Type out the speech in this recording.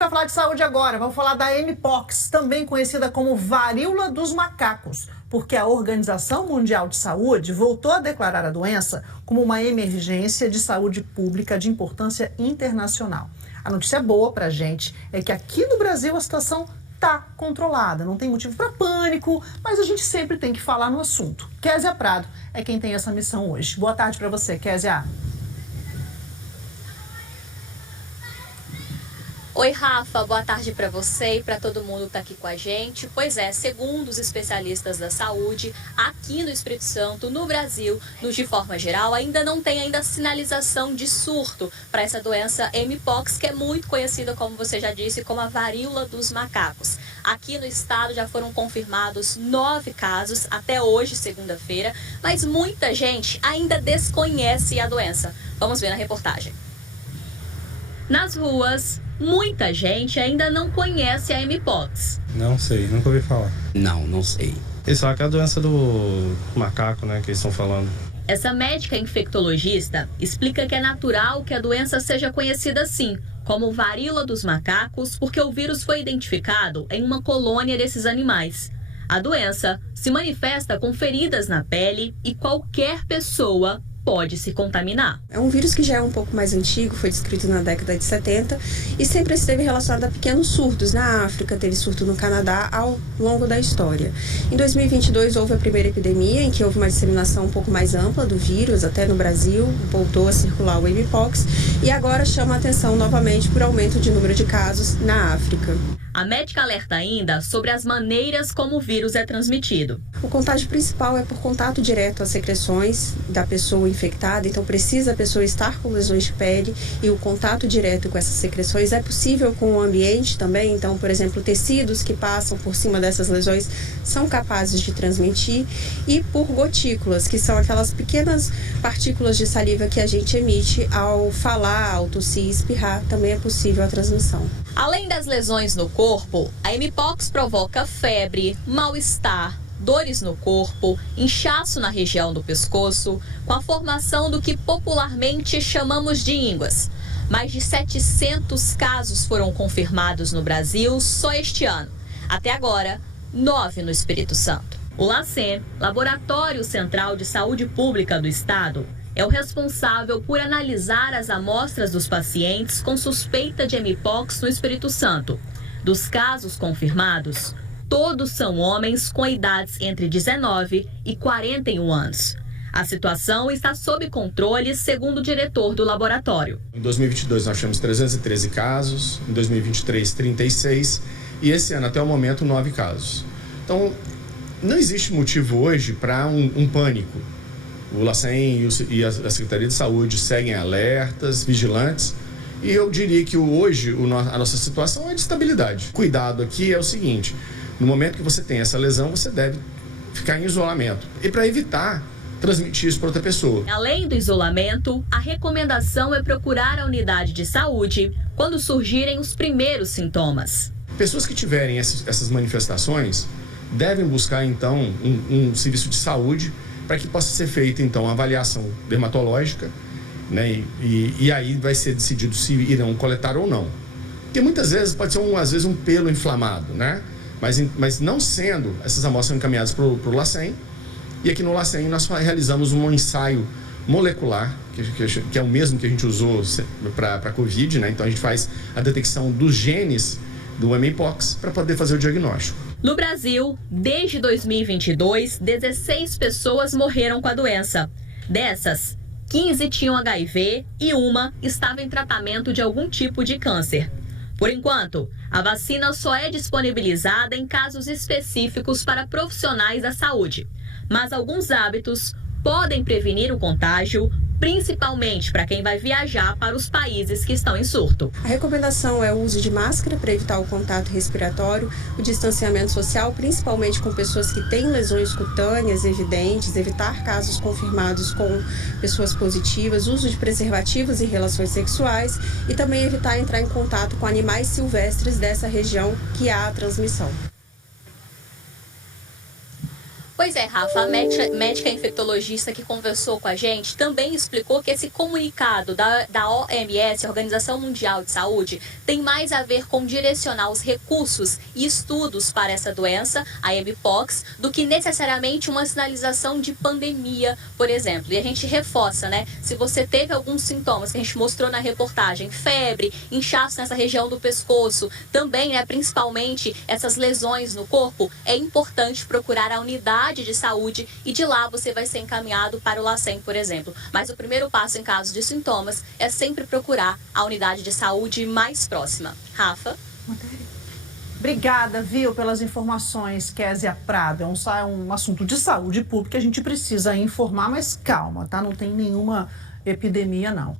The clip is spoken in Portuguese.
Para falar de saúde agora, vamos falar da Mpox, também conhecida como varíola dos macacos, porque a Organização Mundial de Saúde voltou a declarar a doença como uma emergência de saúde pública de importância internacional. A notícia boa para a gente é que aqui no Brasil a situação está controlada, não tem motivo para pânico, mas a gente sempre tem que falar no assunto. Kézia Prado é quem tem essa missão hoje. Boa tarde para você, Kézia. Oi, Rafa, boa tarde para você e para todo mundo que está aqui com a gente. Pois é, segundo os especialistas da saúde, aqui no Espírito Santo, no Brasil, de forma geral, ainda não tem sinalização de surto para essa doença Mpox, que é muito conhecida, como você já disse, como a varíola dos macacos. Aqui no estado já foram confirmados 9 casos até hoje, segunda-feira, mas muita gente ainda desconhece a doença. Vamos ver na reportagem. Nas ruas, muita gente ainda não conhece a Mpox. Não sei, nunca ouvi falar. Não sei. Eles falam que é a doença do macaco, né, que eles estão falando. Essa médica infectologista explica que é natural que a doença seja conhecida assim, como varíola dos macacos, porque o vírus foi identificado em uma colônia desses animais. A doença se manifesta com feridas na pele e qualquer pessoa pode se contaminar. É um vírus que já é um pouco mais antigo, foi descrito na década de 70 e sempre esteve relacionado a pequenos surtos na África, teve surto no Canadá ao longo da história. Em 2022 houve a primeira epidemia em que houve uma disseminação um pouco mais ampla do vírus, até no Brasil, voltou a circular o Mpox e agora chama a atenção novamente por aumento de número de casos na África. A médica alerta ainda sobre as maneiras como o vírus é transmitido. O contágio principal é por contato direto às secreções da pessoa infectada, então precisa a pessoa estar com lesões de pele e o contato direto com essas secreções é possível com o ambiente também, então, por exemplo, tecidos que passam por cima dessas lesões são capazes de transmitir e por gotículas, que são aquelas pequenas partículas de saliva que a gente emite ao falar, ao tossir e espirrar, também é possível a transmissão. Além das lesões no corpo, a Mpox provoca febre, mal-estar, dores no corpo, inchaço na região do pescoço, com a formação do que popularmente chamamos de ínguas. Mais de 700 casos foram confirmados no Brasil só este ano. Até agora, 9 no Espírito Santo. O LACEN, Laboratório Central de Saúde Pública do Estado, é o responsável por analisar as amostras dos pacientes com suspeita de Mpox no Espírito Santo. Dos casos confirmados, todos são homens com idades entre 19 e 41 anos. A situação está sob controle, segundo o diretor do laboratório. Em 2022 nós tivemos 313 casos, em 2023 36 e esse ano até o momento 9 casos. Então não existe motivo hoje para um pânico. O LACEN e a Secretaria de Saúde seguem alertas, vigilantes. E eu diria que hoje a nossa situação é de estabilidade. Cuidado aqui é o seguinte, no momento que você tem essa lesão, você deve ficar em isolamento. E para evitar transmitir isso para outra pessoa. Além do isolamento, a recomendação é procurar a unidade de saúde quando surgirem os primeiros sintomas. Pessoas que tiverem essas manifestações devem buscar então um serviço de saúde para que possa ser feita então a avaliação dermatológica, né? E aí vai ser decidido se irão coletar ou não. Porque muitas vezes pode ser às vezes um pelo inflamado, né? Mas não sendo, essas amostras são encaminhadas para o LACEN, e aqui no LACEN nós realizamos um ensaio molecular, que é o mesmo que a gente usou para a Covid, né? Então a gente faz a detecção dos genes do Mpox para poder fazer o diagnóstico. No Brasil, desde 2022, 16 pessoas morreram com a doença. Dessas, 15 tinham HIV e uma estava em tratamento de algum tipo de câncer. Por enquanto, a vacina só é disponibilizada em casos específicos para profissionais da saúde. Mas alguns hábitos podem prevenir o contágio, principalmente para quem vai viajar para os países que estão em surto. A recomendação é o uso de máscara para evitar o contato respiratório, o distanciamento social, principalmente com pessoas que têm lesões cutâneas evidentes, evitar casos confirmados com pessoas positivas, uso de preservativos em relações sexuais e também evitar entrar em contato com animais silvestres dessa região que há a transmissão. Pois é, Rafa, a médica infectologista que conversou com a gente também explicou que esse comunicado da OMS, Organização Mundial de Saúde, tem mais a ver com direcionar os recursos e estudos para essa doença, a mpox, do que necessariamente uma sinalização de pandemia, por exemplo. E a gente reforça, né? Se você teve alguns sintomas que a gente mostrou na reportagem, febre, inchaço nessa região do pescoço, também, né, principalmente essas lesões no corpo, é importante procurar a unidade de saúde e de lá você vai ser encaminhado para o LACEN, por exemplo. Mas o primeiro passo em caso de sintomas é sempre procurar a unidade de saúde mais próxima. Rafa? Obrigada, viu, pelas informações, Kézia Prado. É um assunto de saúde pública, a gente precisa informar, mas calma, tá? Não tem nenhuma epidemia, não.